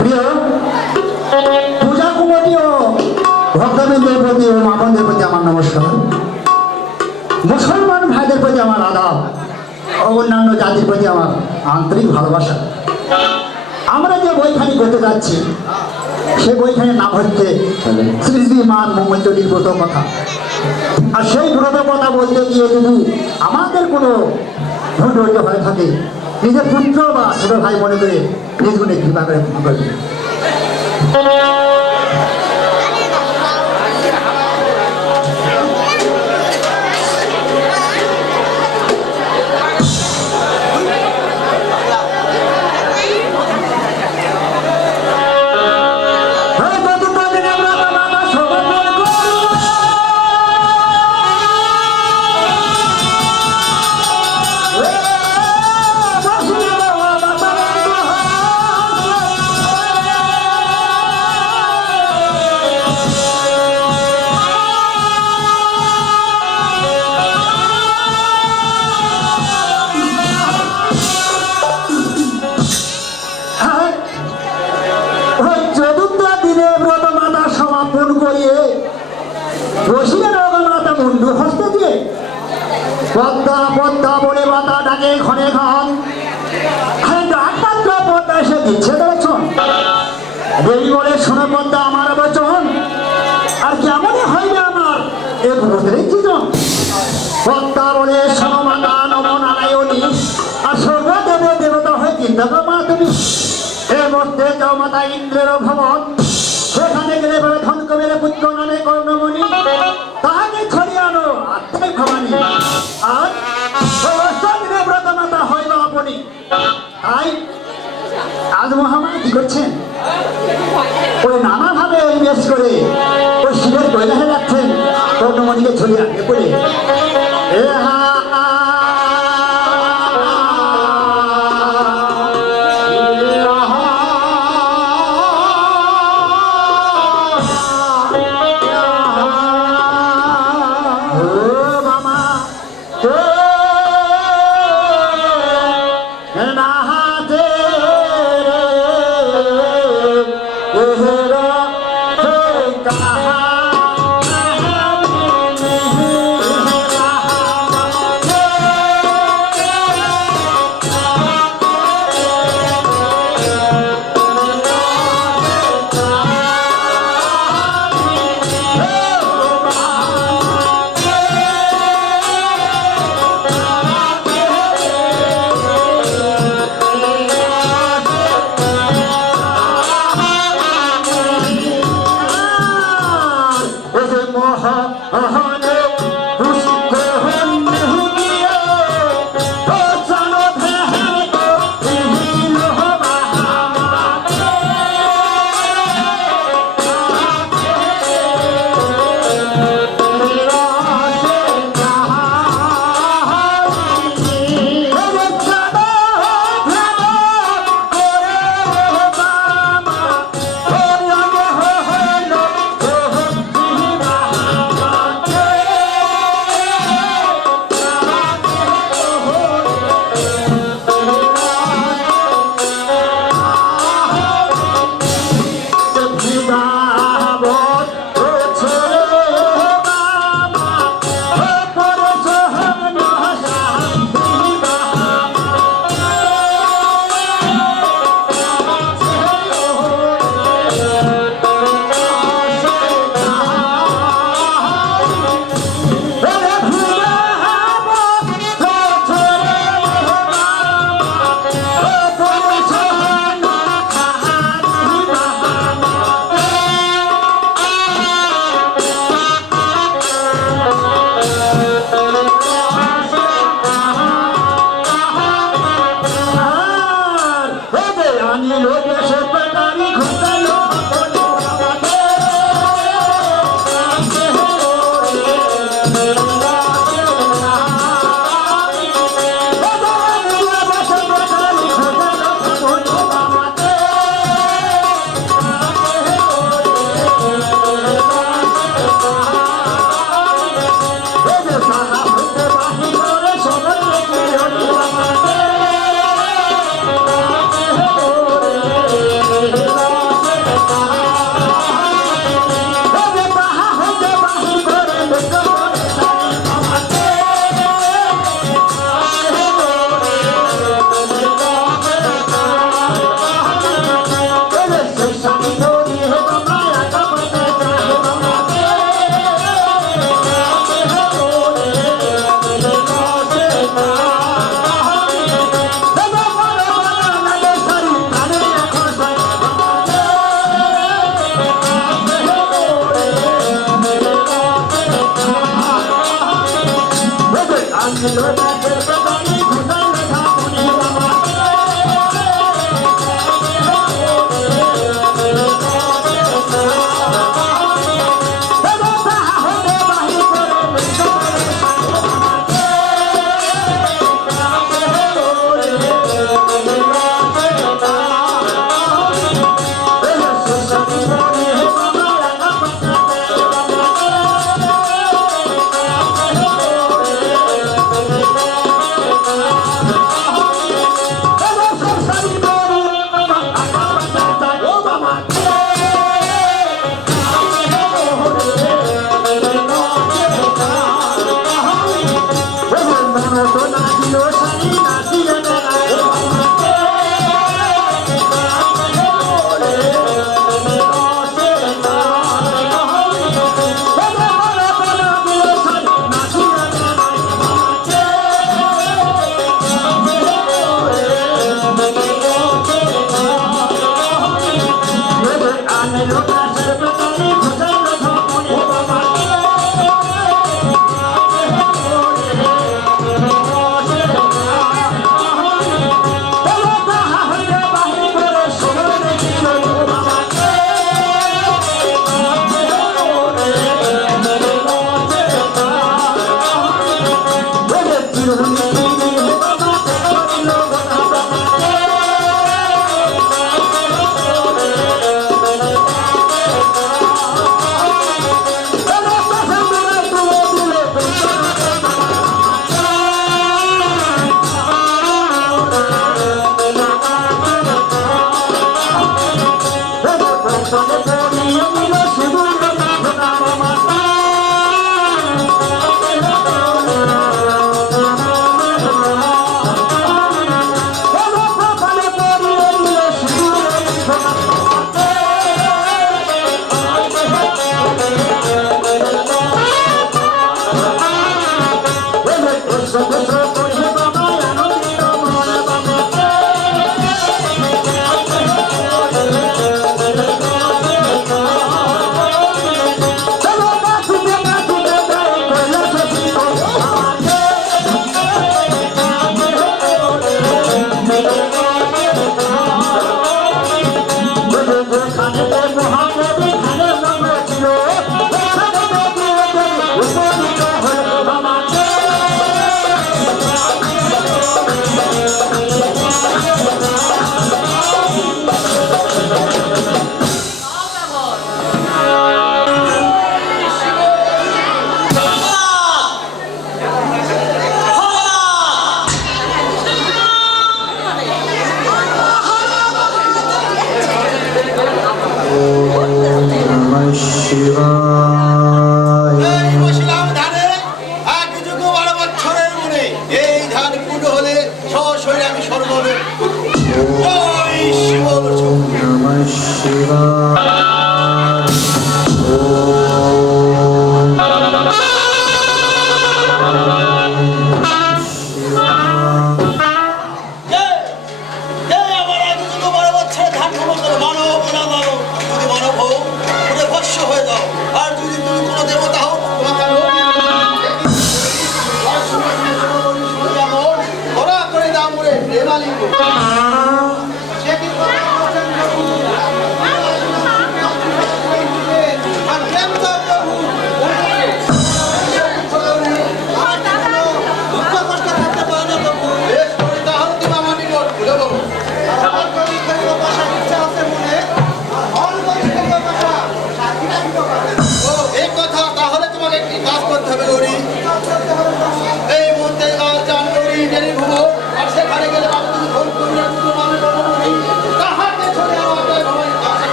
প্রিয় পূজা কমিটি ও ভক্তবৃন্দের প্রতি ও মা বোনদের প্রতি আমার নমস্কার। মুসলমান ভাইদের প্রতি আমার আদাব ও অন্যান্য জাতির প্রতি আমার আন্তরিক ভালোবাসা। আমরা যে বইখানি করতে যাচ্ছি সেই বইখানির নাম হচ্ছে শ্রী শ্রী মা মঙ্গলচণ্ডীর ব্রত কথা। আর সেই ব্রত কথা বলতে গিয়ে যদি আমাদের কোনো ভুল হয়ে থাকে, নিজের পুত্র বা ছোট ভাই মনে করে নিজ গুণে কৃপা করে ক্ষমা করবে। পদ্মা পদ্মা বলে মাতা ডাকে ক্ষণে ক্ষণ, ডাকমাত্র পদ্মা এসে দিচ্ছে দর্শন। দেবী বলে শোনো পদ্মা আমার বচন, আর কেমনই হইবে আমার এ ভূতের জীবন। পদ্মা বলে শোনো মাতা নম নারায়ণী, আর সর্বদেব দেবতা হয়ে চিন্তা করো মা তুমি। এর মধ্যে যাও মাতা ইন্দ্রের ভবন, সেখানে গেলে বলে ধন কবির পুত্র নামে কর্ণমণি, তাহাকে ছড়িয়ে আনো আত্মাই ভবানী। আর ব্রত মাতা হইল আপনি। তাই আজ মহামায়া কি করছেন, ওই নানাভাবে ইনভেস্ট করে ওই শিবের কৈলাসে যাচ্ছেন কর্ণমণিকে ছড়িয়ে আনতে পড়ে।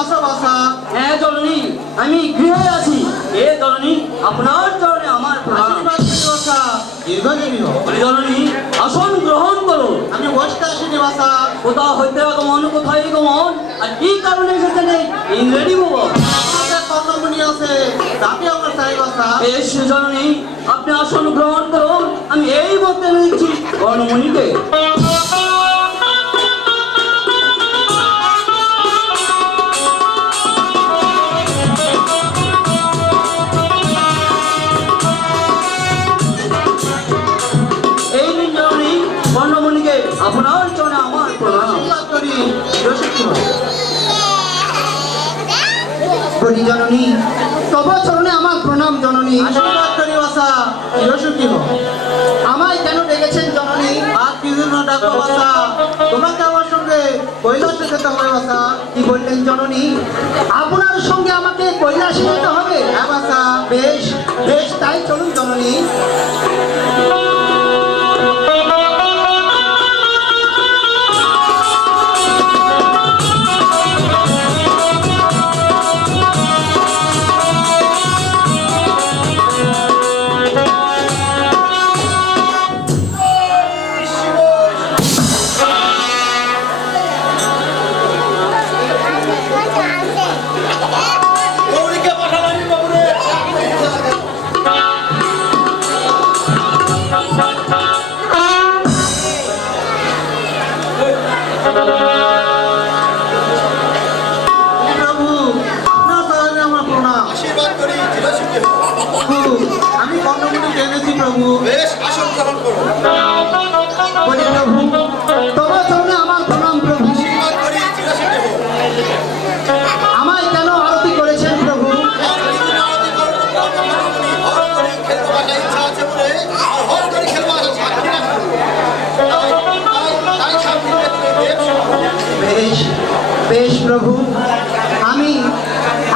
আসো বাসা। হ্যাঁ জননী, আমি গৃহে আছি। এ জননী, আপনার চরণে আমার প্রণাম। আশীর্বাদ করি বাসা, দীর্ঘজীবী হও। বলি জননী, আসন গ্রহণ করুন। আমি বসতে আসিনি বাসা। কোথা হইতে আগমন, কোথায় গমন, আর কি কারণে এসেছেন এই ইংরেজি ভবন? আমাদের কর্ণমণি আছে, তাকে আমরা চাই বাসা। বেশ জননী, আপনি আসন গ্রহণ করুন। আমি এই মধ্যে নিচ্ছি কর্ণমণিকে। এই নিন জননী, কর্ণমণিকে আপনার চরণে আমার প্রণাম। আশীর্বাদ করি, চিরসুখী হও। বলি জননী, তব চরণে আমার প্রণাম জননী। আশীর্বাদ করি বাসা, চিরসুখী হও। আমায় কেন ডেকেছেন জননী? আর কি জন্য ডাকো বাসা? তোমাকে আমার সঙ্গে কৈলাসে যেতে হবে বাসা। কি বললেন জননী? আপনার সঙ্গে আমাকে কৈলাসে যেতে হবে? হ্যাঁ বাসা। বেশ বেশ, তাই চলুন জননী। প্রভু, আপনার চরণে আমার প্রণাম। আশীর্বাদ করি, চিরসুখী হও। প্রভু, আমি কর্ণমণি এনেছি প্রভু। বেশ, আসন গ্রহণ করুন। বলি প্রভু, তোমার চরণে আমার প্রণাম প্রভু। আশীর্বাদ করি, চিরসুখী হও। আমায় কেন আরতি করেছেন প্রভু? আর কিছু না আরতি করুন, কর্ণমণি হর করে খেলতে বাসার ইচ্ছা আছে বলে, আর হর করে খেলবো আসা সাক্ষী রাখুন। তাই সাক্ষী রেখে দেব সভা। বেশ বেশ প্রভু, আমি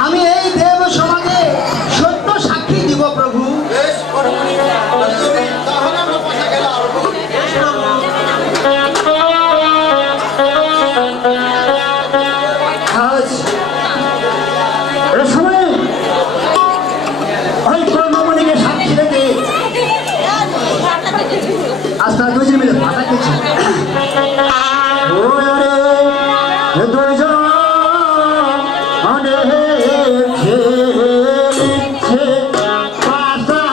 আমি এই দেব সমাজে সত্য সাক্ষী দিব প্রভু। বেশ, কর্ণমণি, তাহলে আমরা পাশা খেলা আরম্ভ করি। বেশ প্রভু। আজ এ সময় ওই কর্ণমণিকে সাক্ষী রেখে আজ তারা দুজন মিলে ভাতা খেয়েছে। দুজন খেলছে পাতায়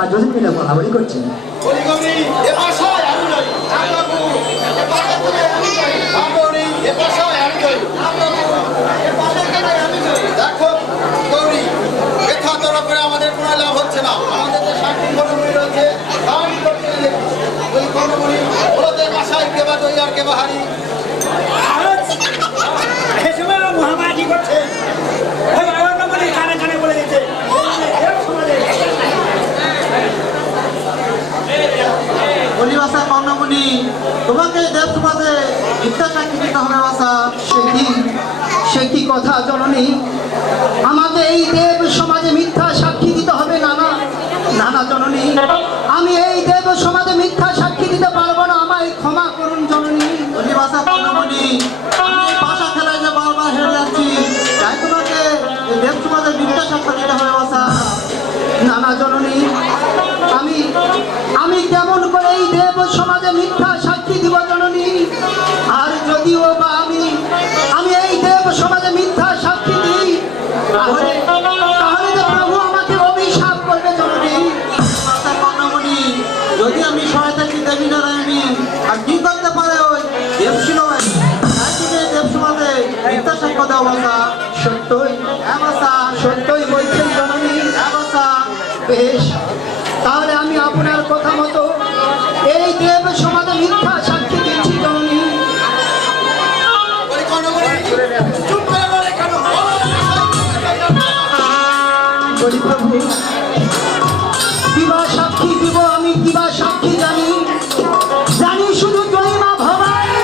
তার জন্য মিলে বলাবলি করছেন। বলি গৌরী এ বাসায় আমি যাই বাবু এ বাসা থেকে আমি যাই গৌরী এ বাসায় আমি যাই বাবু এ বাসা থেকে আমি যাই দেখো গৌরী কথা তরফ করে আমাদের কোনো লাভ হচ্ছে না আমাদের যে সাক্ষী কর্মী রয়েছে তাই করতে দেখি ওই কর্মী বলতে বাসায় কে বা দই আর কে বাহারি হেসুমের মহামারি করছে ওই অন্নমণি কানে কানে বলে দিচ্ছে বলি বাসা কর্ণমণি তোমাকে দেব সমাজে মিথ্যা সাক্ষী দিতে হবে বাসা। সে কি কথা জননী, আমাকে এই দেব সমাজে মিথ্যা সাক্ষী দিতে হবে? না না না না জননী, আমি এই দেব সমাজে মিথ্যা সাক্ষী দিতে পারবো না, আমায় ক্ষমা করুন জননী। বলি বাসা কর্ণমণি আমি এই পাশা খেলায় যে বারবার হেরে যাচ্ছি তাই তোমাকে এই দেব সমাজে মিথ্যা সাক্ষ্য দিতে হবে বাসা। না না জননী, আমি কেমন করে এই দেব সমাজে মিথ্যা সাক্ষী দিব জননী? আর যদিও বা আমি এই দেব সমাজে মিথ্যা সাক্ষী দিই তাহলে যে প্রভু আমাকে অভিশাপ করবে জননী। বাসা কর্ণমণি যদি আমি সহায় থাকি দেবী নারায়ণী আর কি করতে পারে ওই দেব ছিল তাই তুমি এই দেব সমাজে মিথ্যা সাক্ষ্য দাও বাসা। সত্যই হ্যাঁ বাসা সত্যই বলছেন জননী? হ্যাঁ বাসা বেশ, তাহলে আমি আপনার কথা মতো এই দেব সমাজে মিথ্যা সাক্ষী দিচ্ছি জননী। বলি কর্ণমণি চুপ করে বলে কেন বলি প্রভু, কিবা সাক্ষী দিব আমি, কিবা সাক্ষী জানি শুধু জয়মা ভবানী।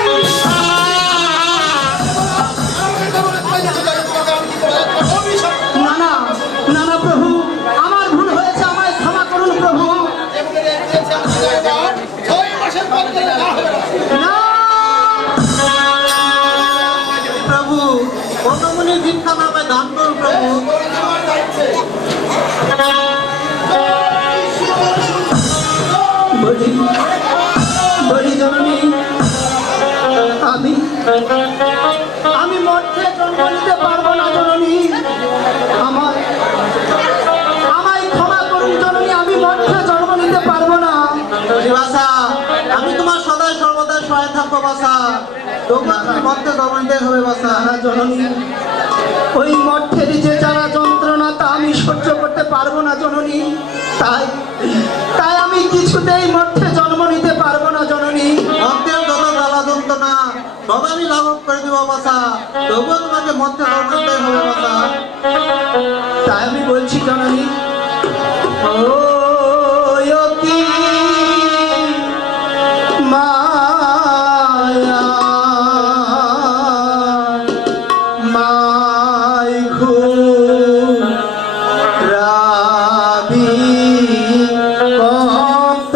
না না না না প্রভু, আমার ভুল হয়েছে, আমায় ক্ষমা করুন প্রভু। না প্রভু কর্ণমণির ভিক্ষা নামে দান করুন প্রভু। বলি জননী, আমি মঠে জন্ম নিতে পারবো না জননী, আমায় ক্ষমা করুন জননী, আমি মঠে জন্ম নিতে পারবো না। বলি বাসা আমি তোমার সদাই সর্বদাই সহায় থাকবো বাসা, তবু তুমি মধ্যে দমনতে হবে বাসা। জননী, ওই মঠের যে জ্বালা যন্ত্রণা তা আমি সহ্য করতে পারবো না জননী, তাই আমি কিছুতেই মঠে জন্ম নিতে পারবো না জননী। মধ্যের যত জ্বালা যন্ত্রণা সব আমি লাঘব করে দিব বাসা, তবুও তোমাকে মধ্যে দমনতে হবে বাসা। তাই আমি বলছি জননী, ও কি মায়া মাই ঘুরাবি কত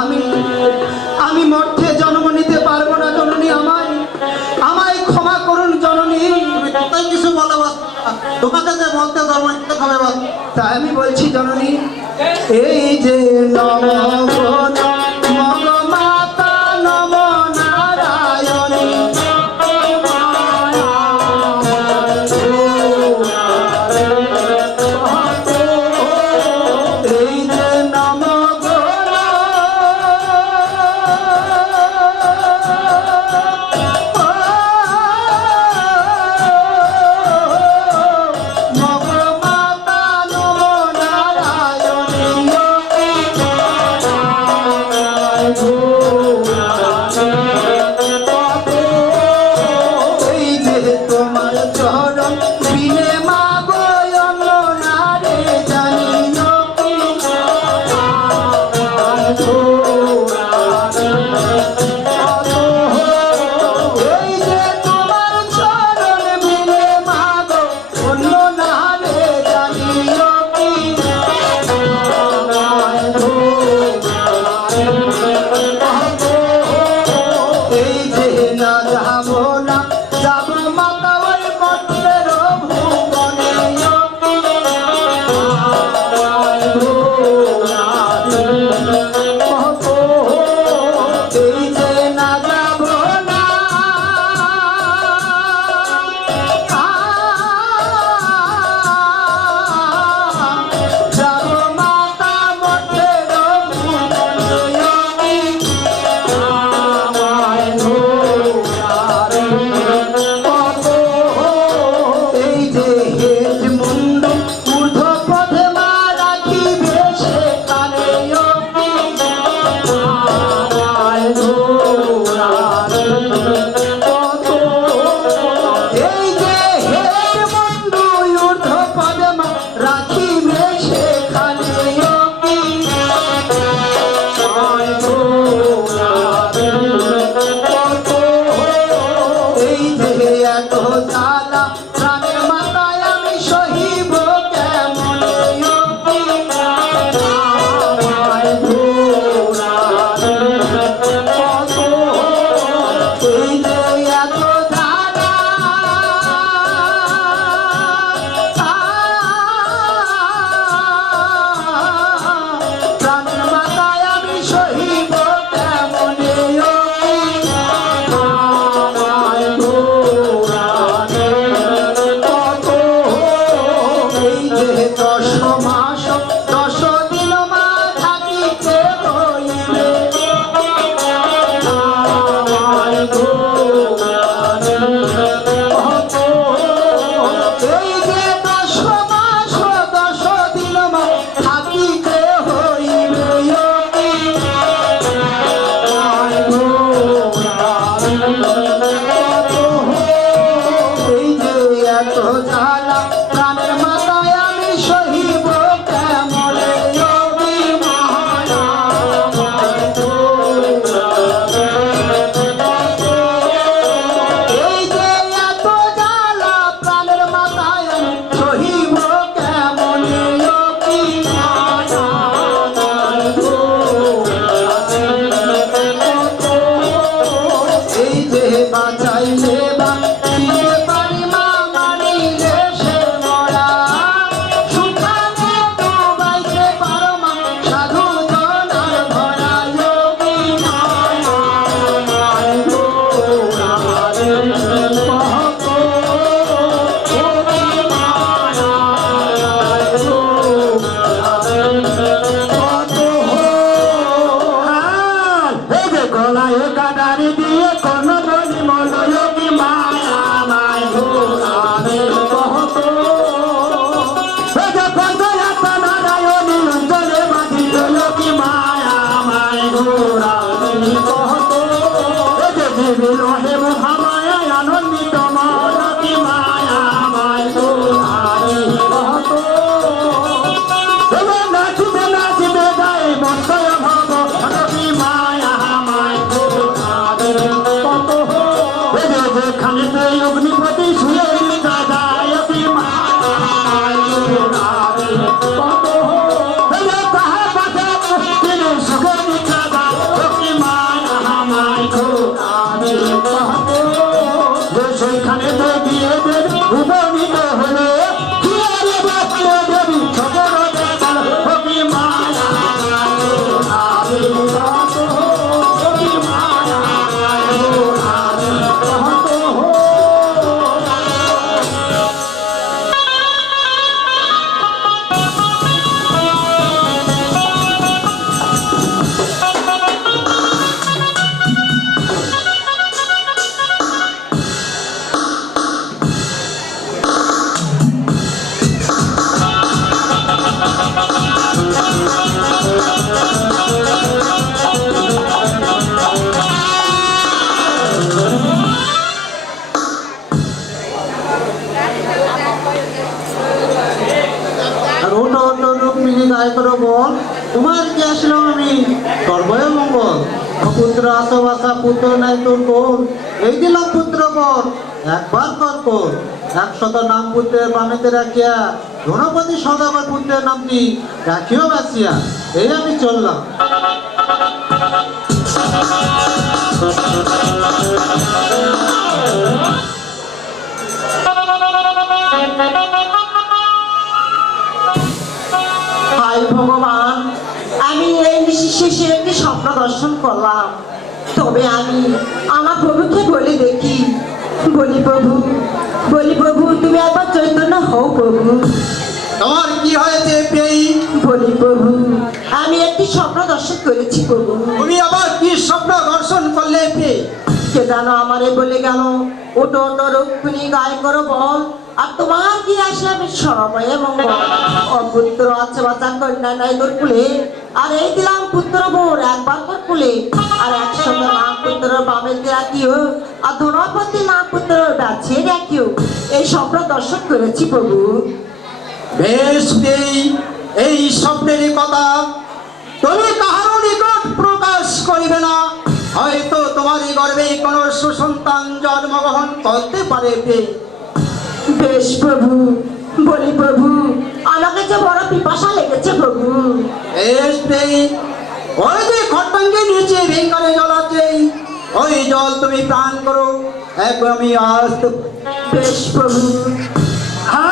আমি আমি মধ্যে জন্ম নিতে পারবো না জননী, আমায় আমায় ক্ষমা করুন জননী। তুমি কোথায় কিছু বলো বাচ্চা, তোমাকে যে বলতে জন্ম নিতে হবে বাচ্চা। তাই আমি বলছি জননী, এই যে নম মগ মাতা নম নারায়ণী, এই যে নম মগ মাতা নম নারায়ণী, এই যে তোমার চরণ বিনে মাগো অন্য নারে জানিও কি, এই যে তোমার চরণ বিনে মাগো অন্য নারে জানিও কি, এই যে না যাবো না যাবো মাতা ওই মন্ত্রের ভুবনে, এই যে না যাবো না যাবো মাতা মন্ত্রের ভুবনে, এই যে হেড মুন্ড ঊর্ধ্ব পথে মা রাখিবে সেখানে, এই যে হেড মুন্ড ঊর্ধ্ব পথে মা রাখিবে সেখানে, এই যে এত জ্বালা প্রাণের মাথায় আমি সহিব কেমন, এই যে এত জ্বালা প্রাণের মাথায় আমি সহিব কেমন, এই যে 10 মাস 10 দিন মা থাকিতে হইবে, এই যে 10 মাস 10 দিন মা থাকিতে হইবে, এই যে এত জ্বালা প্রাণের মাথায় আমি সহিব কেমন, এই যে এত জ্বালা প্রাণের মাথায় আমি সহিব কেমন, এই যে বাঁচাইলে বাঁচিতে পারি মা মানিলে সে মরা, সুখানে ডুবাইতে পারো মা সাধু জনার ভরা, এই যে গলায় কাদারি দিয়ে কোন বলি মনোযোগী মায়া মায় ঘোরাবে কহত, এই যে পঞ্চয়াত নারায়ণী অঞ্চলে বাঁধিল লোকী মায়া মায় ঘোরাবে কহত, এই যে দেবী রহে মহামায়া আনন্দিত মনকি মায়া মায় ঘোরাবে কহত, নাচিতে নাচিতে যায় মন্ত্রয় ভব রবি মায়া মায় ঘোরাবে কত, যেখানে অগ্নিপতি শুয়ে যায় মায়া মায় ঘোরাবে কত, তাহার পাশে তিনি সুখে উপনীত হলে হিয়ারে বাঁচিয়ে দেবী সকল দেখাল হবি মায়া আরে কত হবি মায়া আরে কত আর ওটা অন্য রুক্মিণী গায়ে করে বল তোমার কি আসলাম আমি সর্বয় মঙ্গল পুত্র আশাবাসা পুত্র নাই তোর কোন এই দিলাম পুত্র কর একবার কর কর 100 নাম পুত্রের বামেতে রাখিয়া ধনপতি সদাগর পুত্রের নামটি রাখিও বাসিয়া এই আমি চললাম। হায় ভগবান, আমি এই শেষে একটি স্বপ্ন দর্শন করলাম। তবে আমি আমার প্রভুকে বলে দেখি। বলি প্রভু তুমি একবার চৈতন্য হও প্রভু। তোমার কি হয়েছে পেই? বলি প্রভু আমি একটি স্বপ্ন দর্শন করেছি প্রভু। তুমি আবার কি স্বপ্ন দর্শন করলে পেয়ে? কে জানো আমারে বলে গেল ওটো রক্ষিণী গায়ে করো বল আর তোমার কি আসে আমি সরময়ে মঙ্গল। অপুত্র আছে বাচ্চা কন্যা নাই তোর কুলে আর এই দিলাম পুত্র বোর একবার তোর কুলে আর 100 নাম পুত্র বামের রাখিও আর ধনপতি নাম পুত্র বাছিয়ে রাখিও। এই স্বপ্ন দর্শন করেছি প্রভু। বেশ পেই, এই স্বপ্নের কথা তুমি কাহারও নিকট প্রকাশ করিবে না। হয়তো তোমারই গর্ভে কোনো সুসন্তান জন্মগ্রহণ করতে পারে পেই। বেশ প্রভু, বলি প্রভু আমাকে যে বড় পিপাসা লেগেছে প্রভু। বেশ পেই, ওই যে খট্টাঙ্গের নিচে ভেঙ্গারে জল আছে ওই জল তুমি প্রাণ করো একদমই আসতে। বেশ প্রভু।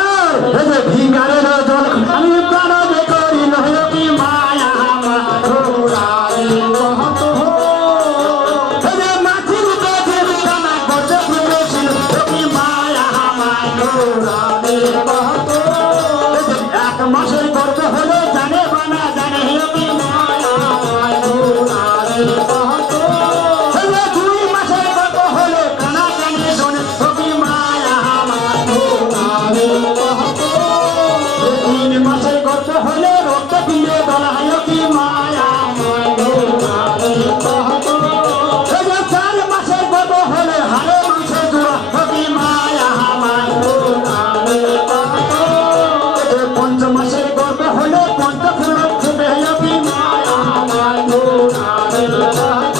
আর এই যে ভিঙ্গারের জল আমি প্রাণ করি নহি মায়া মাধুরারে কত এই যে মাছির পেটে বিছানা করতে ফুটেছিল নহি মায়া মাধুরারে কত এই যে 1 মাসের গর্ভ হলে জানে বানা জানে নহি মায়া মাধুরারে কত এই যে 2 মাসের গর্ভ হলে কানা জানে শোনে নহি মায়া মাধুরারে কত 3 মাসের গর্ভ হলে রক্ত দিয়ে বলা হয় কি মায়া মাধুরারে কত এই যে 4 মাসের গর্ভ হলে হাড়ে মাংসে জোড়া হবি মায়া মাধুরারে কত এই যে 5 মাসের গর্ভ হলে পঞ্চফুল ফুটে হবি মায়া মাধুরারে কত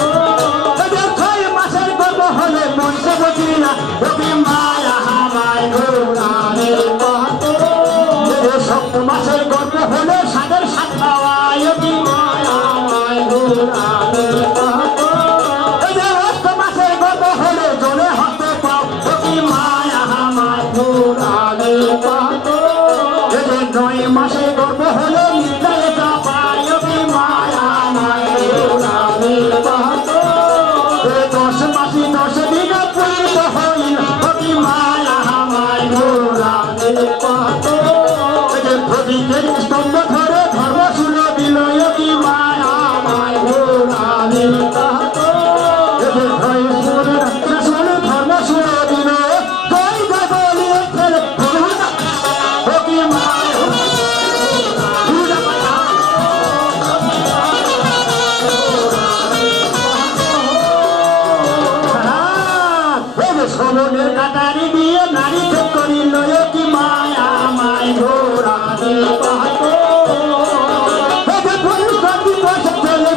এই যে 6 মাসের গর্ভ হলে পঞ্চবচীরা হবি মায়া মাধুরারে কত এই যে 7 মাসের গর্ভ হলে সাদের সাত খাওয়ায় হবি মায়া মাধুরারে কত এই যে 8 মাসের গর্ভ হলে জলে হাতে পাও হবি মায়া মাধুরারে কত এই যে 9 মাসের গর্ভ হলে নিদ্রায় চাপায় হবি মায়া মাধুরারে কত এই 10 মাসে 10 দিন পূর্ণ হইল হবি মায়া মাধুরারে কত এই যে প্রদীপের স্তম্ভ ধরে ধর্মশূল দিল হবি মায়া মাধুরারে কত এই যে ধর্মশূল দিল জয় জয় বলিয়ে ফেলে হবি মায়া শ্রবণের কাটারি দিয়ে নারী ঠিক করিল কি মায়া মাই ঘোরারে কত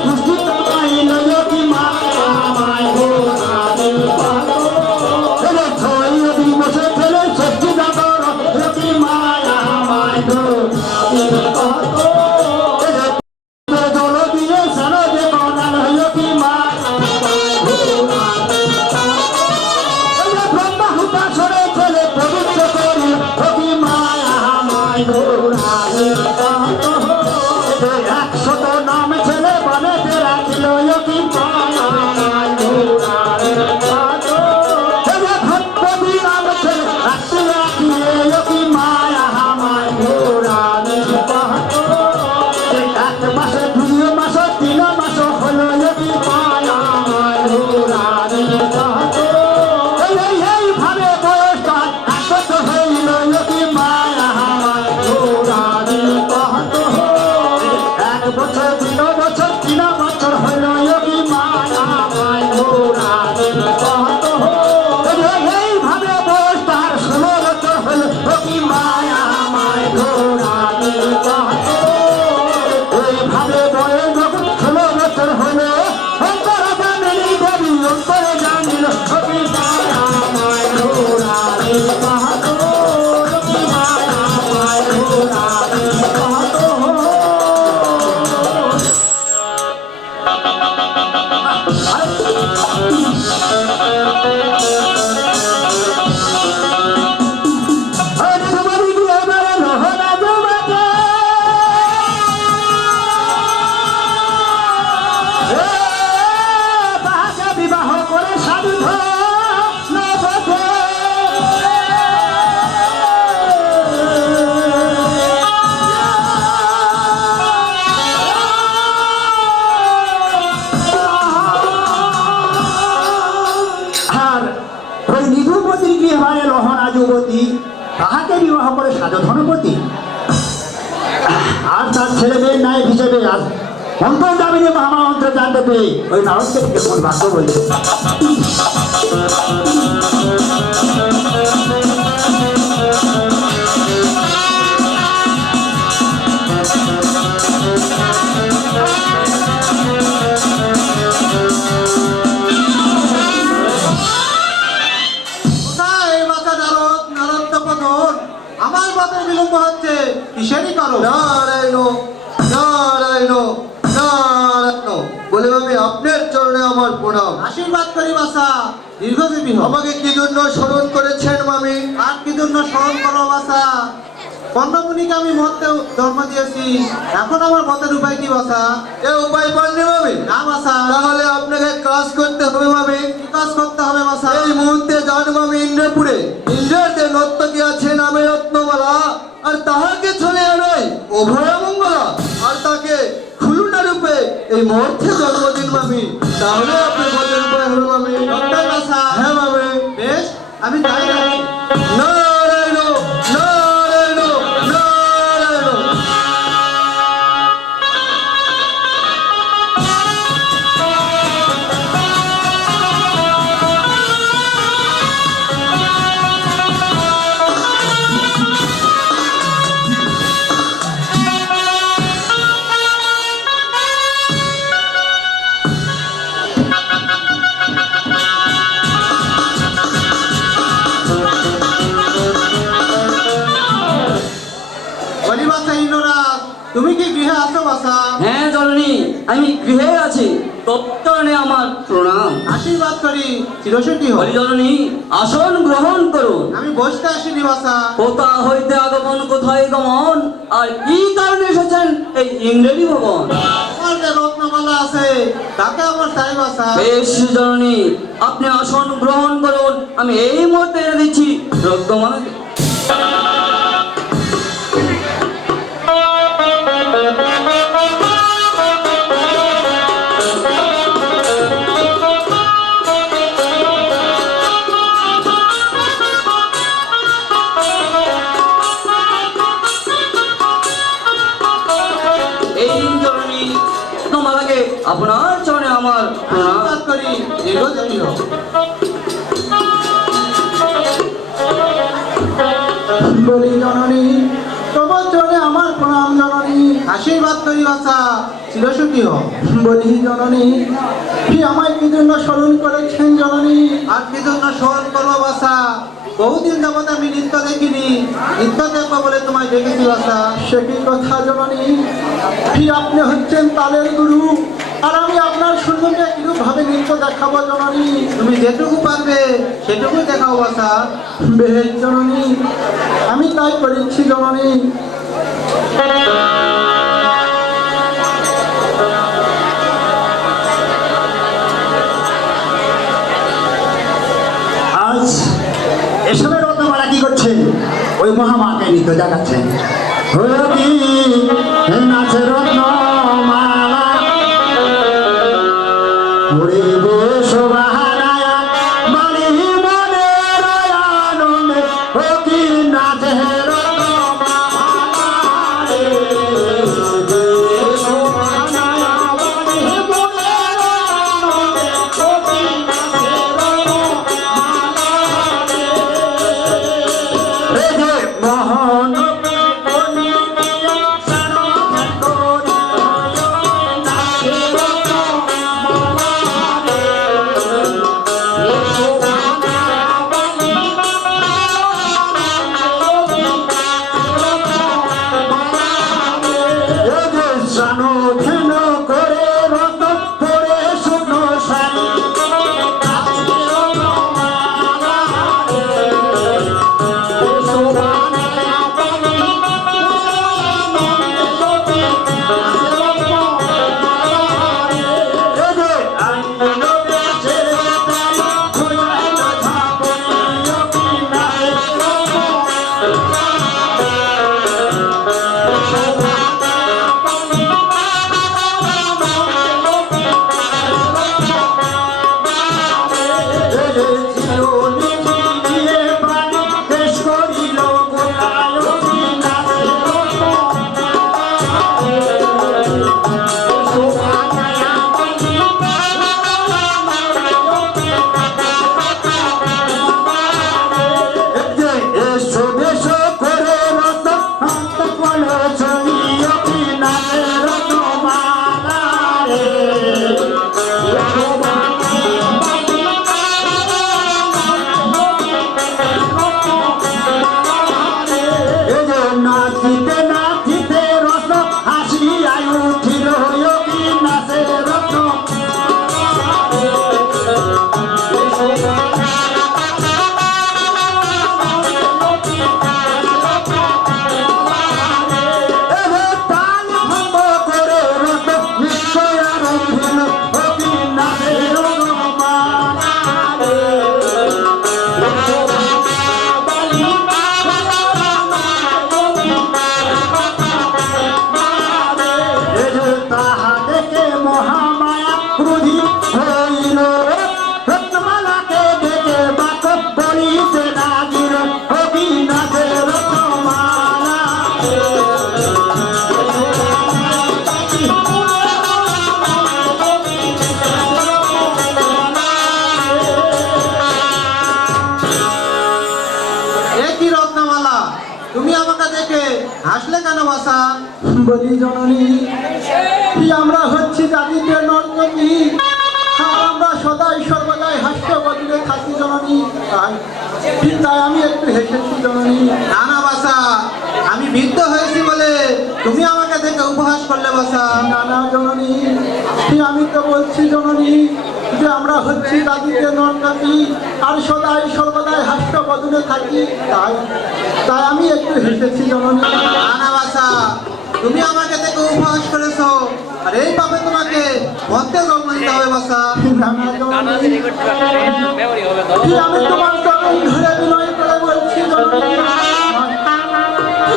পুষ্টি পাইল কি মায়া মাই ঘোরারে কত 6 দিবসে ফেলে ষষ্ঠী দাদর কি মায়া মাই ঘোরারে কত জল দিয়ে সারা যে বানাল হইল কি মায়া মাই ঘোরারে ব্রহ্মা হুতা সরে ফেলে পবিত্র করে যুবতীর গৃহবারে লহনা যুবতী তাহাকে বিবাহ করে সাজো ধনপতি আর তার ছেলে মেয়ের ন্যায় হিসেবে অন্তর যাবিনী মহামা অন্তর জানতে পেয়ে ওই নারদকে কেমন বাক্য বলছে কোথায় বাঁকা নারদ নারদ পতন আমার পথে বিলম্ব হচ্ছে কিসেরই করো নারায়ণ নারায়ণ নারায়ণ বলে আমি আপনার চরণে আমার প্রণাম। আশীর্বাদ করি বাসা দীর্ঘজীবী হোক। আমাকে কি জন্য স্মরণ করেছেন মামি? আর কি জন্য স্মরণ করো বাসা? পণ্যমুনিকে আমি মতে জন্ম দিয়েছি, এখন আমার মতের উপায় কি বাসা? এ উপায় পাননি মামি? না বাসা। তাহলে আপনাকে কাজ করতে হবে মামি। কি কাজ করতে হবে বাসা? এই মুহূর্তে যান মামি ইন্দ্রপুরে। ইন্দ্রের যে নর্তকী আছে নামে রত্নমালা, আর তাহাকে চলে আনয় অভয়মঙ্গলা, আর তাকে খুলনা রূপে এই মুহূর্তে জন্মদিন মামি। তাহলে আপনি বলেন উপায় হবে মামি। সত্যি বাসা? হ্যাঁ মামি। বেশ, আমি তাই রাখছি। নারায়ণ নারায়ণ নারায়ণ। বলি বাসা ইন্দ্রনাথ, তুমি কি গৃহে আছো বাসা? হ্যাঁ জননী, আমি গৃহে আছি, তত্ত্বনে আমার প্রণাম। আশীর্বাদ করি চিরসুখী হোক। বলি জননী, আসন গ্রহণ করুন। আমি বসতে আসিনি বাসা। কোথা হইতে আগমন, কোথায় গমন, আর কি কারণে এসেছেন এই ইংরেজি ভবন? আমার যে রত্নমালা আছে তাকে আমার চাই বাসা। বেশ জননী, আপনি আসন গ্রহণ করুন, আমি এই মুহূর্তে এনে দিচ্ছি রক্তমালা। এই জননী, রত্নমালাকে আপনার চরণে আমার প্রণাম। আশীর্বাদ করি দীর্ঘজীবী হোক। বলি জননী, তোমার চরণে আমার প্রণাম জননী। আশীর্বাদ করি বাসা চিরসুখী হোক। বলি জননী, কি আমায় কি জন্য স্মরণ করেছেন জননী? আর কি জন্য স্মরণ করবো বাসা? বহুদিন যাবত আমি নৃত্য দেখিনি, নৃত্য দেখবো বলে তোমায় ডেকেছি বাসা। সে কি কথা জননী? কি আপনি হচ্ছেন তালের গুরু, আর আমি আপনার সুন্দরকে কিরূপ ভাবে নৃত্য দেখাবো জননী? তুমি যেটুকু পারবে সেটুকুই দেখাও বাসা। বেশ জননী, আমি তাই করেছি জননী। আজ এসবের রত্নমালা কি করছেন? ওই মহামাকে নৃত্য দেখাচ্ছেন। হলো কি নাচে রত্নমালা পরিবেশ বাহানায়া মানি মনের আনন্দে ও কি নাচে রত্নমালা রে। পরিবেশ বাহানায়া মানি মনের আনন্দে ও কি নাচে রত্নমালা রে। রে যে মোহন এ কি রত্নমালা, তুমি আমাকে দেখে হাসলে কেন বাসা? বলি জননী, কি আমরা হচ্ছি জাতিতে নর্তকী, আর আমরা সদাই সর্বদাই হাস্য বদলে থাকি জননী, তাই আমি একটু হেসেছি জননী। না না বাসা, আমি বৃদ্ধ হয়েছি বলে তুমি আমাকে দেখে উপহাস করলে বাসা। নানা জননী, আমি তো বলছি জননী যে আমরা হচ্ছি জাতিতে নর্তকী, আর সদাই সর্বদাই হাস্য বদলে থাকি, তাই আমি একটু হেসেছি জননী। না না বাসা, তুমি আমাকে দেখে উপহাস করেছো, আর এই পাবে তোমাকে মধ্যে জন্ম নিতে হবে বাসা। নানা জননী, আমি তোমার চরণ ধরে বিনয় করে বলছি জননী,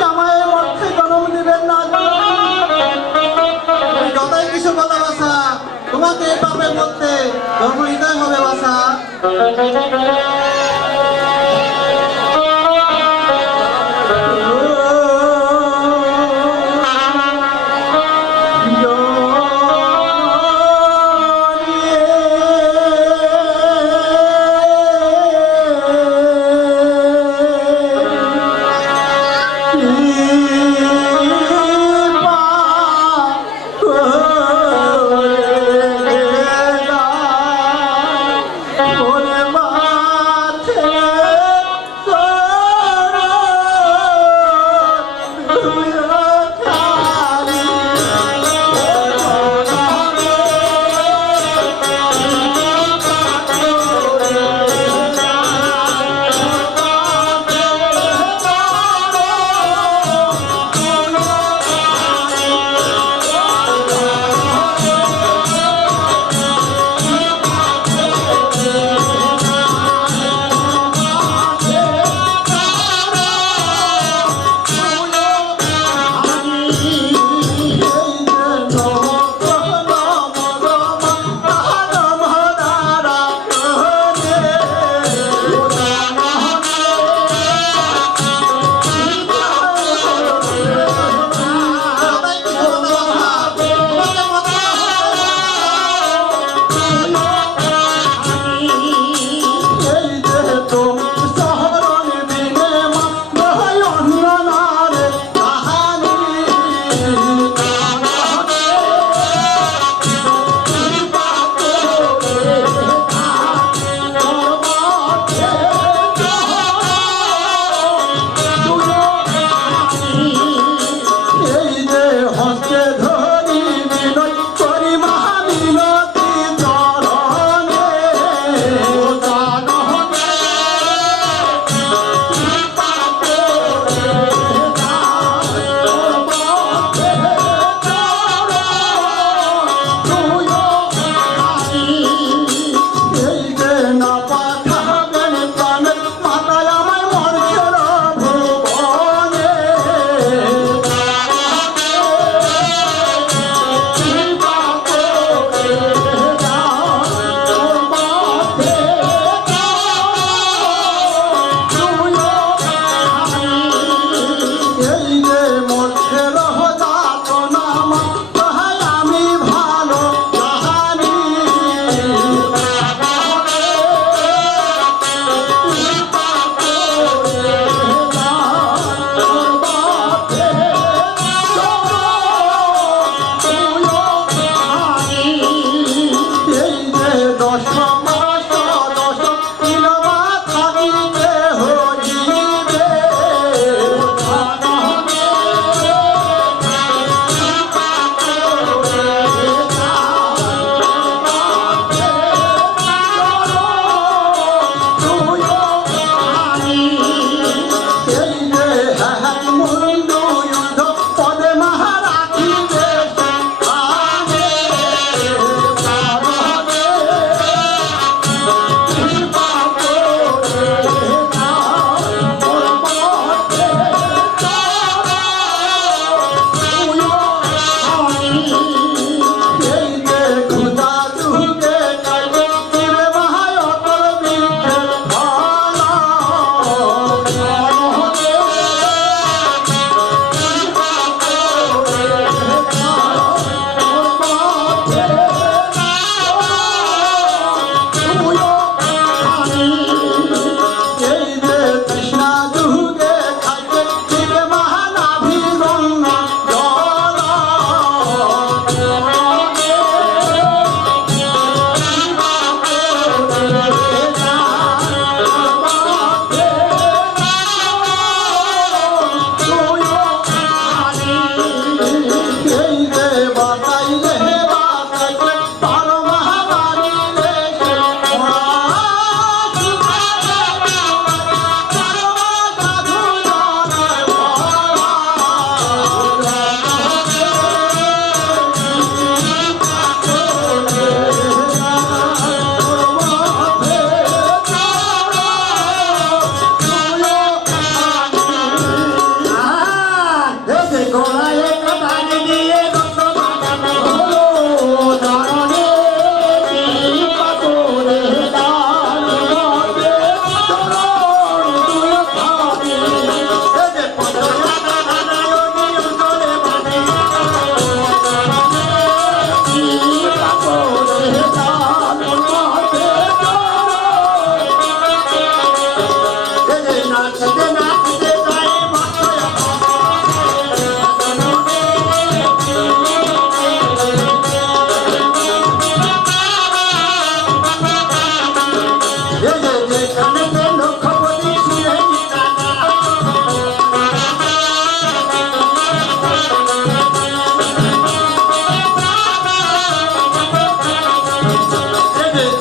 আমায় মধ্যে জন্ম দিবেন না জননী। তুমি যতই কিছু বলো বাসা, তোমাকে এই পাপের মধ্যে জন্ম নিতে হবে বাসা। ওরে মা নাচতে নাচতে যায় মস্ত যেখানে লক্ষ্যপতি শুনে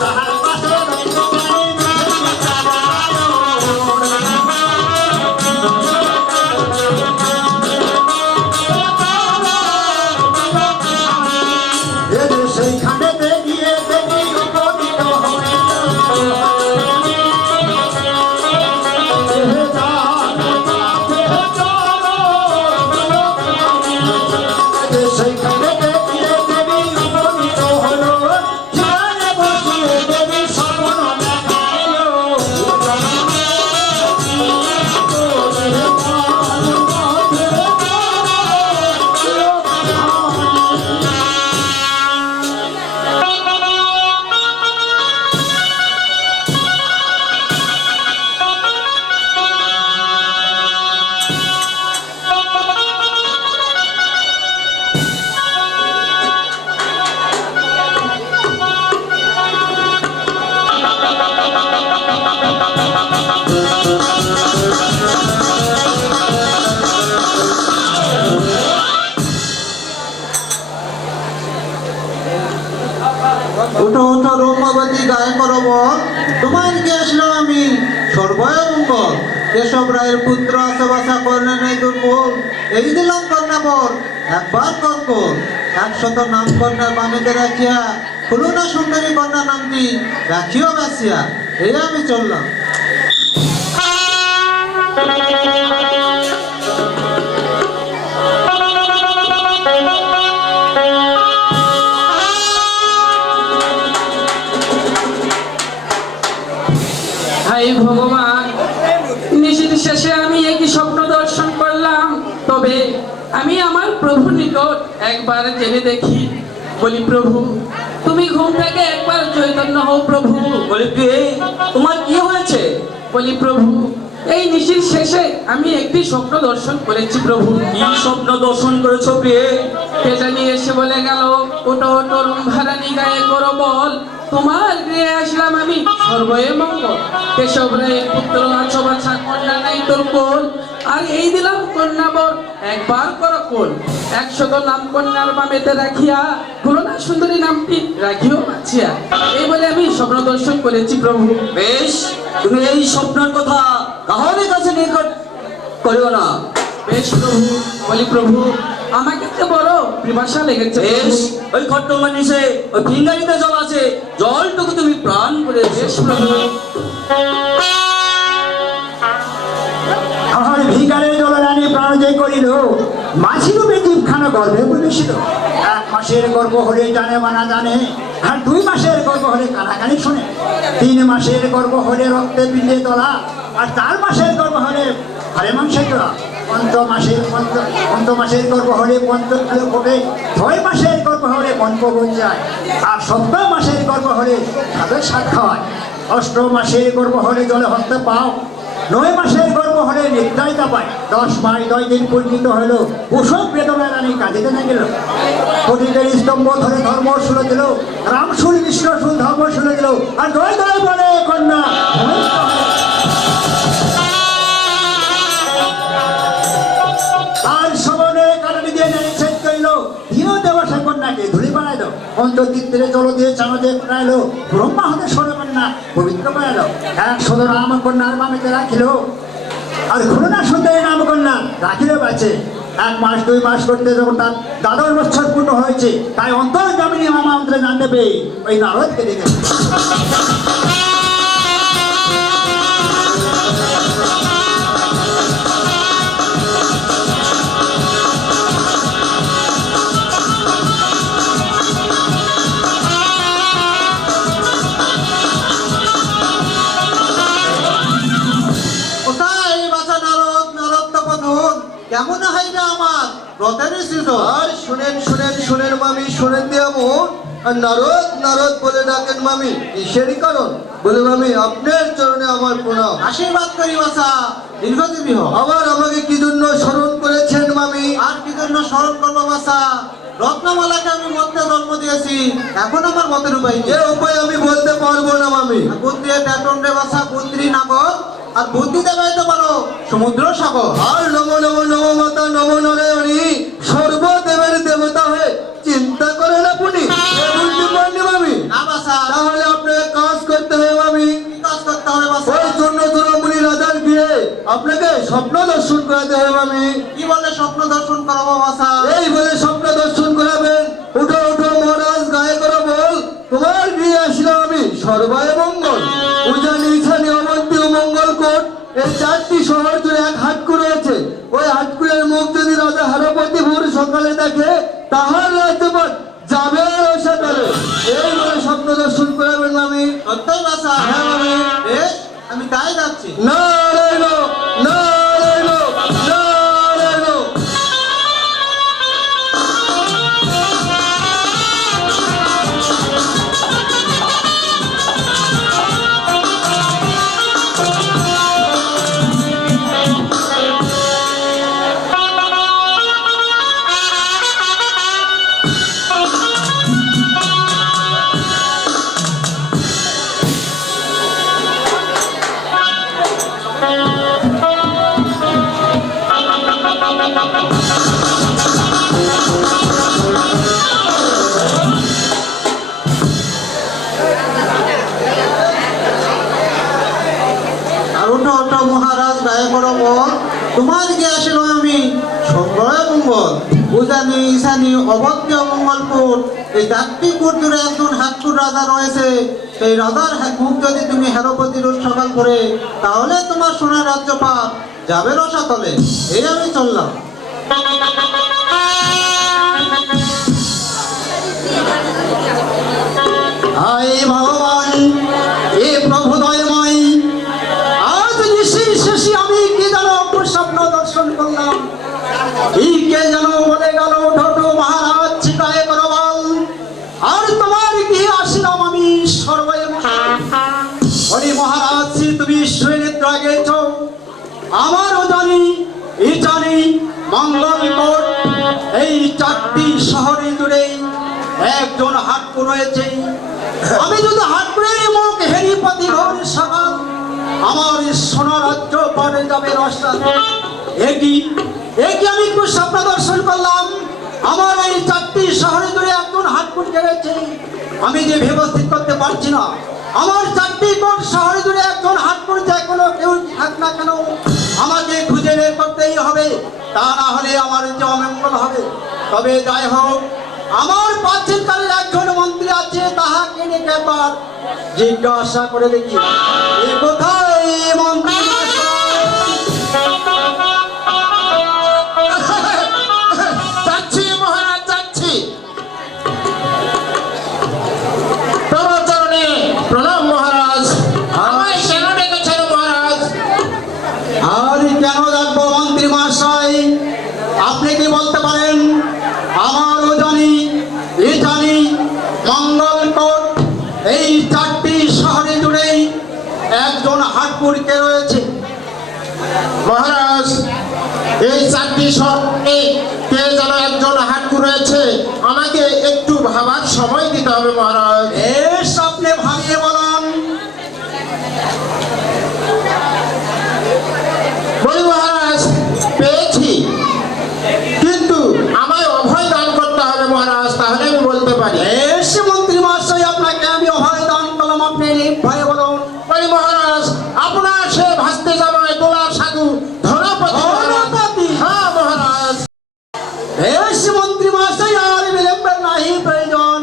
তাহার পাশে সেইখানে গিয়ে দেখি উপনীত হয়ে সেইখানে গিয়ে দেবী উপনীত হলো সেখানে বসিয়ে দেবী স্বপ্ন দেখাইলো উঠো উঠো রূপবতী গায়ে করব তোমার কে আসলো আমি সর্বমঙ্গল কেশব রায়ের পুত্র আশাবাসা করলে নেই দুর্বল এই দিলাম কন্যাবর একবার কর্কর 100 নাম কন্যার বামেতে রাখিয়া খুলুনা সুন্দরী কন্যা নামটি রাখিও বাসিয়া এই আমি চললাম। হাই ভগবান, নিশীথ শেষে আমি একই স্বপ্ন দর্শন করলাম। তবে আমি আমার প্রভুর নিকট একবার জেনে দেখি। বলি প্রভু, তুমি ঘুম থেকে একবার চৈতন্য হও প্রভু। বলি প্রিয়ে, তোমার কি হয়েছে? বলি প্রভু, এই নিশীথ শেষে আমি একটি স্বপ্ন দর্শন করেছি প্রভু। কি স্বপ্ন দর্শন করেছো প্রিয়ে? কে জানি এসে বলে গেল, ওটো তরুণ ভারানি গায়ে করো বল, তোমার গৃহে আসলাম আমি সর্বয়ে মঙ্গল। কেশব রায়ের পুত্র আছো বাছা কন্যা নাই তোর কোল, আর এই দিলাম কন্যা বর একবার করো কোল। 100 নাম কন্যার বামেতে রাখিয়া খুলনা সুন্দরী নামটি রাখিও বাঁচিয়া। এই বলে আমি স্বপ্ন দর্শন করেছি প্রভু। বেশ, তুমি এই স্বপ্নের কথা কাহার কাছে নিকট করিও না। বেশ প্রভু। বলি প্রভু, আমাকে তো বড় পিপাসা লেগেছে। বেশ, ওই খট্টঙ্গা নিচে ওই ফিঙ্গারিতে জল আছে, জলটুকু তুমি প্রাণ করে বেশ প্রভু। আমার ভিকারে জলরানি প্রাণ জয় করিল, মাছি রূপে জীবখানা গর্ভে বলেছিল। 1 মাসের গর্ভ হলে জানে মানা জানে, আর 2 মাসের গর্ভ হলে কানাকানি শোনে, 3 মাসের গর্ভ হলে রক্তে পিণ্ডে তলা, আর 4 মাসের গর্ভ হলে হাড়ে মাংসের তোলা, 5 মাসের গর্ভ হলে পঞ্চকিলো কোটে, 6 মাসের গর্ভ হলে পঞ্চগোল যায়, আর 7 মাসের গর্ভ হলে সাদের সাত খাওয়ায়, 8 মাসের গর্ভ হলে জলে হস্তে পাও, 9 মাসের গর্ভ হলে নির্দায়িতা পায়, 10 মাস 10 দিন পরিণত হইল কুসুম বেদনায় রানী কাঁদিতে না গেল, প্রতিদের স্তম্ভ ধরে ধর্ম শুরু দিল, রাম শুল কৃষ্ণ শুল ধর্ম শুরু দিল, আর দয় দয় বলে কন্যা তার সমনে কারণে দিয়ে নিষেধ করিল, তিনও দেবসা কন্যাকে ধুলি বানাইল, অন্তর্তীর্থে জল দিয়ে চানো দিয়ে বানাইল, ব্রহ্মা হতে সরে কন্যা পবিত্র বানাইল, 100 নাম কন্যার বামেতে রাখিল, আর খুলনা সুন্দরী নাম কন্যা রাখিল বাঁচে। 1 মাস 2 মাস করতে যখন তার দ্বাদশ বছর পূর্ণ হয়েছে, তাই অন্তর্গামিনী মামা অন্তরে জানতে পেয়ে ওই নারদকে দেখেছে। কেমন হয় না আমার ব্রতের সিজন? আর শুনেন শুনেন শুনেন মামি শুনেন দিয়ে এমন আর নারদ নারদ বলে ডাকেন মামি কিসেরই কারণ? বলে মামি আপনার চরণে আমার প্রণাম। আশীর্বাদ করি বাসা, দীর্ঘজীবী হোক। আবার আমাকে কি জন্য স্মরণ করেছেন মামি? আর কি জন্য স্মরণ করবো বাসা? রত্নমালাকে আমি মধ্যে জন্ম দিয়েছি, এখন আমার মতের উপায় নেই। এ উপায় আমি বলতে পারবো না মামি। বুদ্ধি ব্যাটন রে বাসা, বুদ্ধি নাগর, আর বুদ্ধি দেবে তো পারো সমুদ্র সাগর। আর নম নম নম মাতা নম নারায়ণী, সর্বদেবের দেবতা হয়ে চিন্তা করেন আপনি। বুঝতে পারলি মামি? না বাসা। তাহলে আপনাকে কাজ করতে হবে মামি। কি কাজ করতে হবে বাসা? ওই জন্য মুনি রাজার বিয়ে আপনাকে স্বপ্ন দর্শন করাতে হবে মামি। কি বলে স্বপ্ন দর্শন করাবো বাসা? এই বলে স্বপ্ন দর্শন করাবেন। উঠো উঠো মহারাজ, গায়ে করে বল, তোমার বিয়ে আসলাম আমি সর্বায় মঙ্গল। উজানি ইছানি অবন্তি ও মঙ্গলকোট, এই 4টি শহর জুড়ে এক হাটকু রয়েছে। ওই হাটকুয়ের মুখ যদি রাজা হারপতি ভোর সকালে দেখে, তাহার রাজ্যপাট যাবে রসাতলে। এই বলে স্বপ্ন দর্শন করাবেন মামি। সত্যই বাসা? হ্যাঁ মামি। বেশ, আমি তাই যাচ্ছি। নারায়ণ নারায়ণ নারায়ণ। মহারাজ, গায়ে করো বল, তোমার কি আসিল আমি সর্বয় মঙ্গল। উজানি ঈশানি অবত্য মঙ্গলপুর, এই 4টি কোট জুড়ে একজন হাতকুর রাজা রয়েছে। সেই রাজার মুখ যদি তুমি হেরপতি রোজ সকাল করে, তাহলে তোমার সোনার রাজ্যপাট যাবে রসাতলে। এই আমি চললাম। হায় ভগবান, এ প্রভু দয়াময়, আজ নিশির শেষে আমি কি যেন স্বপ্ন দর্শন করলাম। এই কে যেন বলে গেল, ঢোটো মহারাজ ছিটায় করবল, আর তোমার কি আসলাম আমি সর্বয়ে। হরি মহারাজ, তুমি ঈশ্বরের নিদ্রা গেছ। আমারও জানি এই জানি মঙ্গলকোট, এই 4টি শহরে জুড়ে একজন হাটকু রয়েছে। আমি যদি হাটকুরের মুখ হেরিপতি ভোর সকাল, আমার সোনা রাজ্য পরে যাবে রসাত। একই আমি একটু স্বপ্ন দর্শন করলাম। আমার এই 4টি শহরে জুড়ে একজন হাটকুর গেছে। আমি যে ব্যবস্থিত করতে পারছি না। আমার 4টি কোট শহরে জুড়ে একজন হাটকুর, যে কোনো কেউ থাক না কেন, আমাকে খুঁজে বের করতেই হবে। তা না হলে আমার যে অমঙ্গল হবে। তবে যাই হোক, আমার প্রাচীনকালের একজন মন্ত্রী আছে, তাহাকে ডেকে একবার জিজ্ঞাসা করে দেখি এ কোথায় মন্ত্রী। যাচ্ছি মহারাজ, যাচ্ছি। তোমার চরণে প্রণাম মহারাজ। আমায় কেন ডেকেছেন মহারাজ? আর কেন ডাকবো মন্ত্রী মহাশয়? আপনি কি বলতে পারেন? আমারও জানি এ জানি মঙ্গলকোট, এই 4টি শহরে জুড়েই একজন হাটকুরকে রয়েছে। মহারাজ, এই 4টি শহরে কে যেন একজন হাটকু রয়েছে। আমাকে একটু ভাবার সময় দিতে হবে মহারাজ। বেশ, আপনি ভাবিয়ে বলুন। বলি মহারাজ, পেয়েছি, কিন্তু আমায় অভয় দান করতে হবে মহারাজ, তাহলে আমি বলতে পারি। বেশ মন্ত্রী মহাশয়, আপনাকে আমি অভয় দান করলাম, আপনি ভয়ে বলুন। বলি মহারাজ, আপনার সে ভাসতে জামায় দোলার সাধু ধনপতি। হ্যাঁ মহারাজ। বেশ মন্ত্রী মহাশয়, আর বিলম্বের নাহি প্রয়োজন।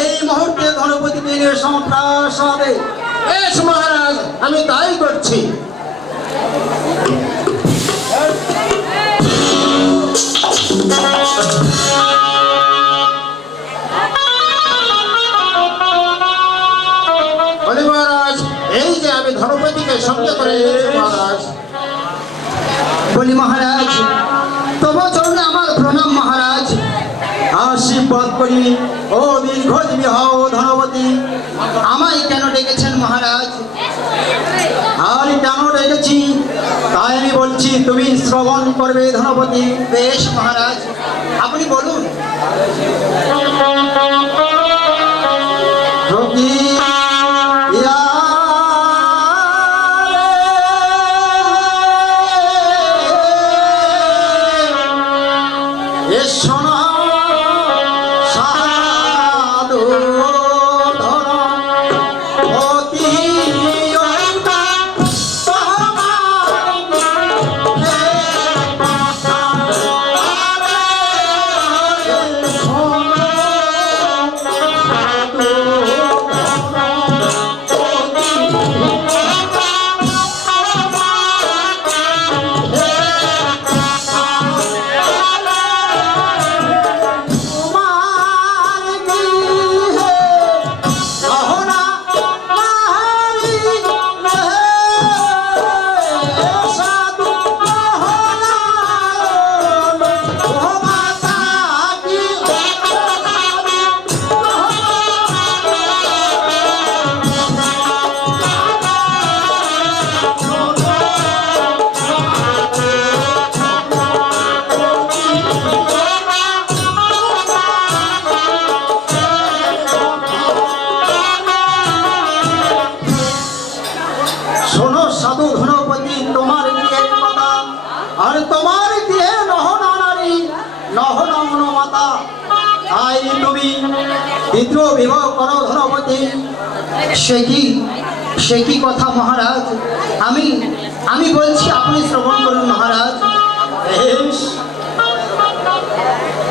এই মুহূর্তে ধনপতিকে নিয়ে সন্ত্রাস হবে। বেশ মহারাজ, আমি তাই করছি। বলি মহারাজ, এই যে আমি ধনপতিকে সঙ্গে করে এনেছি মহারাজ। বলি মহারাজ, তবু চরণে আমার প্রণাম মহারাজ। আসি আশীর্বাদ করি ও দীর্ঘজীবী হও ধনবতী। আমায় কেন ডেকেছেন মহারাজ? আর কেন ডেকেছি তাই আমি বলছি, তুমি শ্রবণ করবে ধনবতী। বেশ মহারাজ, আপনি বলুন। যোগী ইয়া রে, এ শোনো সাধু ধনপতি, শোনো সাধু ধনপতি, তোমার বিয়ের কথা আর তোমার বিয়ে নহনা নারী নহনা মাতা, তাই তুমি দ্বিতীয় বিবাহ করো ধনপতি। সে কি কথা মহারাজ? আমি বলছি, আপনি শ্রবণ করুন মহারাজ। বেশ,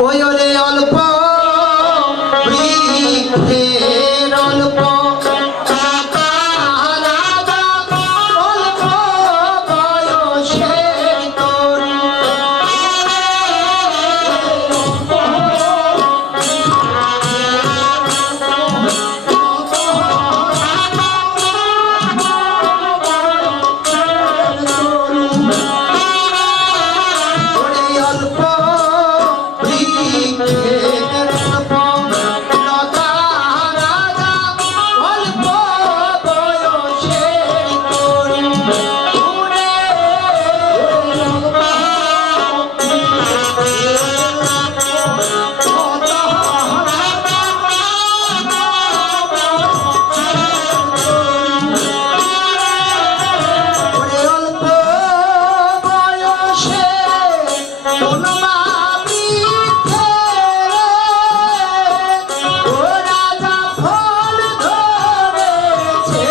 ওই ওরে অল্প বৃক্ষের অল্প অল্প বয়সে তরুণ, ওরে অল্প বৃক্ষের অল্প লতা রাজা, অল্প বয়সে তরুণ, ওরে ওরে অল্প বয়সে বনমা বৃক্ষে, ও রাজা ফল ধরেছে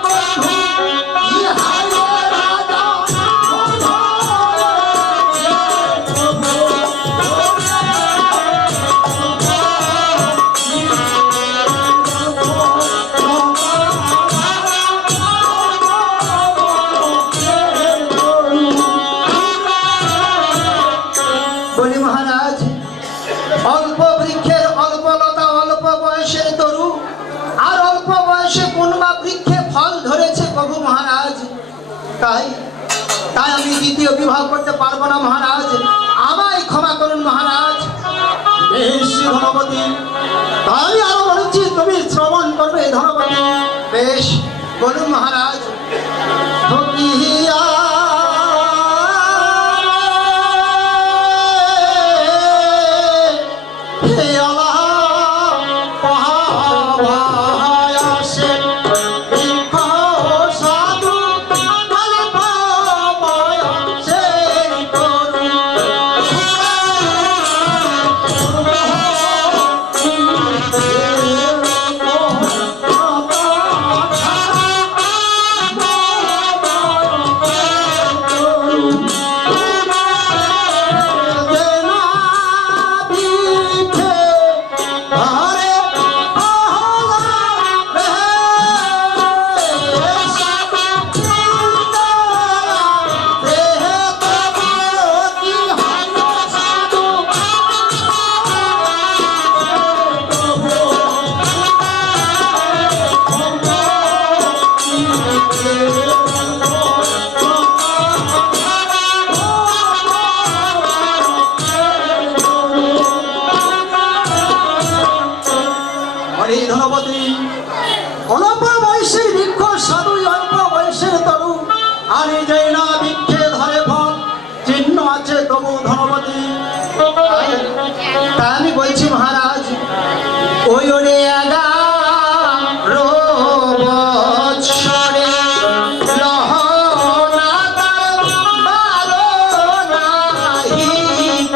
প্রভু, ইহারে রাজা ফল ধরেছে প্রভু। বলি মহারাজ, অল্প বৃক্ষের অল্প লতা, অল্প বয়সের তরু, আর অল্প বয়সে কোনবা বৃক্ষে ফল ধরেছে প্রভু মহারাজ। তাই আমি দ্বিতীয় বিবাহ করতে পারবো না মহারাজ, আমায় ক্ষমা করুন মহারাজ। বেশ ধনপতি, তাই আরো বলছি, তুমি শ্রবণ করবে ধনপতি। বেশ, বলুন মহারাজ। যোগিয়া হে আল্লাহ, পাহাবায়াসে বৃক্ষ সাধু অল্প বয়সে তরুণ, ধনপতি। তাই আমি বলছি মহারাজ, ওই ওরে 11 বৎসরে লহনা তার 12 নাহি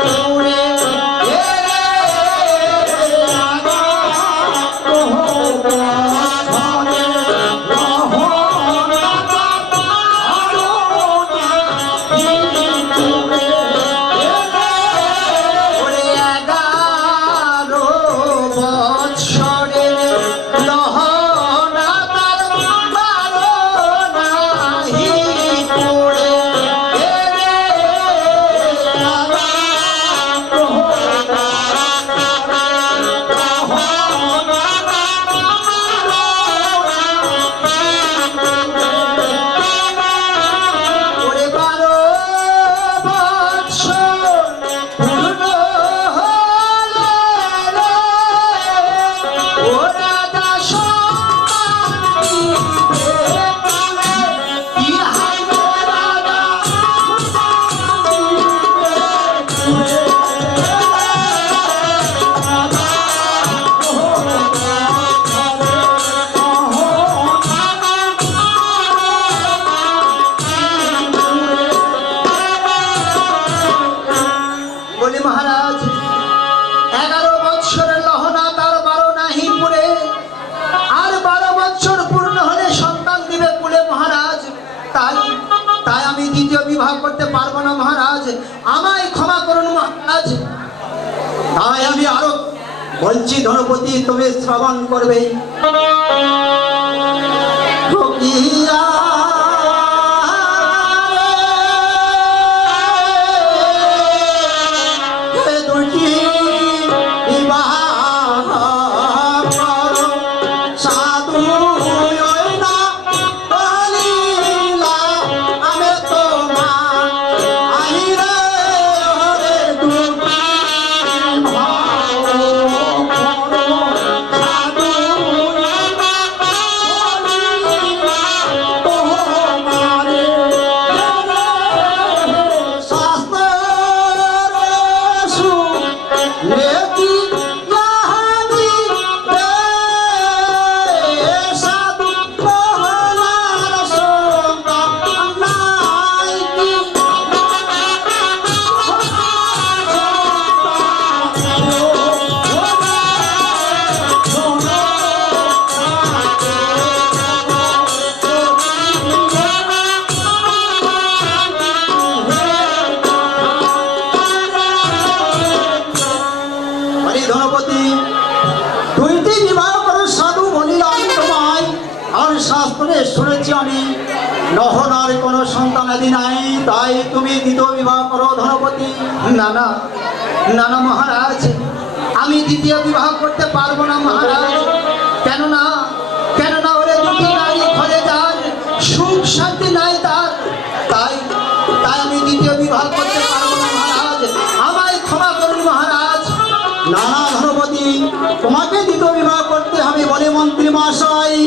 পুরে। ওরে 11 বৎসরে লহনা তার 12 নাহি পুরে। ওরে 12 বৎসর পূর্ণ হলে রে, ও রাজা সম্মানী পেলে, ইহাই গো রাজা বলি মহারাজ, 11 বৎসরের লহনা তার 12 নাহি পুরে, আর 12 বৎসর পূর্ণ হলে সন্তান দিবে কুলে মহারাজ। তাই তাই আমি দ্বিতীয় বিবাহ করতে পারবো না মহারাজ, আমায় ক্ষমা করুন মহারাজ। তাই আমি আরো বলছি ধনপতি, তুমি শ্রবণ করবে। ঠকিয়া রে, দুটি বিবাহ করো, সাধু ওই না বলিলা আমি তোমার আহিরে রে, দুটি বিবাহ করো, সাধু ওই না বলিলা তোমারে। শাস্ত্র নেতি লাহানি রে, সাধু প্রহলার সন্তান নাই কি। বলি ধনপতি, দুইটি বিবাহ করে সাধু বলিলাম তোমায়, আর শাস্ত্রে শুনেছি আমি নহনার কোনো সন্তান আদি নাই, তাই তুমি দ্বিতীয় বিবাহ করো ধনপতি। না না না না মহারাজ, আমি দ্বিতীয় বিবাহ করতে পারবো না মহারাজ। কেননা ওরে দুটি নারী ঘরে যার সুখ শান্তি নাই তার, তাই তাই আমি দ্বিতীয় বিবাহ করতে পারবো না মহারাজ, আমায় ক্ষমা করুন মহারাজ। না না ধনপতি, তোমাকে দ্বিতীয় বিবাহ করতে হবে বলে মন্ত্রী মহাশয়।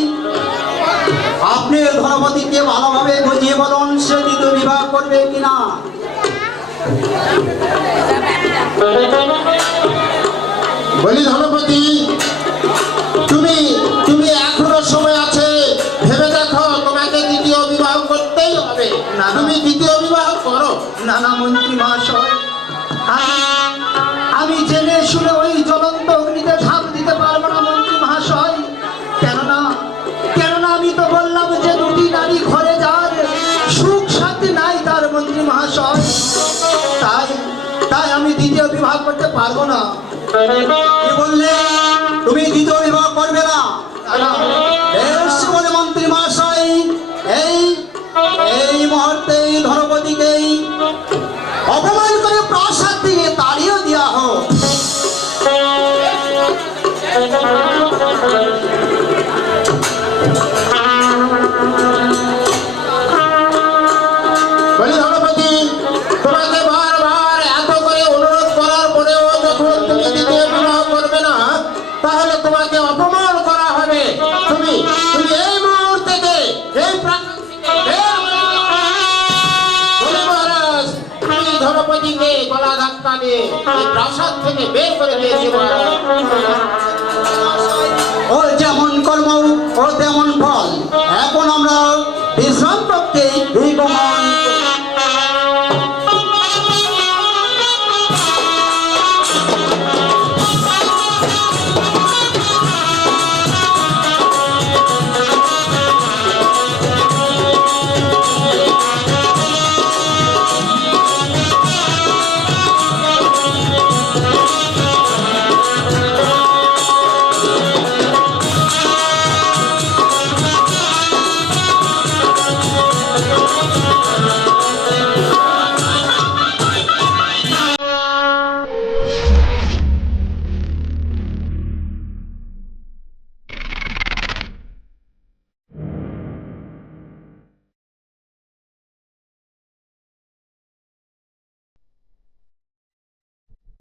আপনি ধনপতিকে ভালোভাবে বুঝিয়ে বলুন সে দ্বিতীয় বিবাহ করবে কিনা। বলি ধনপতি, তুমি তুমি এখনো সময় আছে, ভেবে দেখো, তোমাকে দ্বিতীয় বিবাহ করতেই হবে। না, না। তুমি দ্বিতীয় বিবাহ করো। নানা মন্ত্রী মহাশয়, আমি জেনে শুনে ওই জ্বলন্ত অগ্নিতে ঝাঁপ দিতে পারবো না মন্ত্রী মহাশয়। কেননা আমি তো বললাম যে দুটি নারী ঘরে যার সুখ শান্তি নাই তার মন্ত্রী মহাশয়। তাই আমি দ্বিতীয় বিবাহ করতে পারবো না। কি বললে তুমি দ্বিতীয় বিবাহ করবে না? না, বেশ বলে মন্ত্রী মহাশয়, এই মুহূর্তে ধনপতিকে অপমান করে প্রাসাদ থেকে তাড়িয়ে দেওয়া হোক। বলি ধনপতি, তোমাকে বারবার এত করে অনুরোধ করার পরেও যখন তুমি দ্বিতীয় বিবাহ করবে না, তাহলে তোমাকে অপমান করা হবে। তুমি ধনপতিকে গলা ধাক্কা দিয়ে এই প্রাসাদ থেকে বের করে দিয়েছে মহারাজ। ওর যেমন কর্ম ও তেমন ফল। এখন আমরা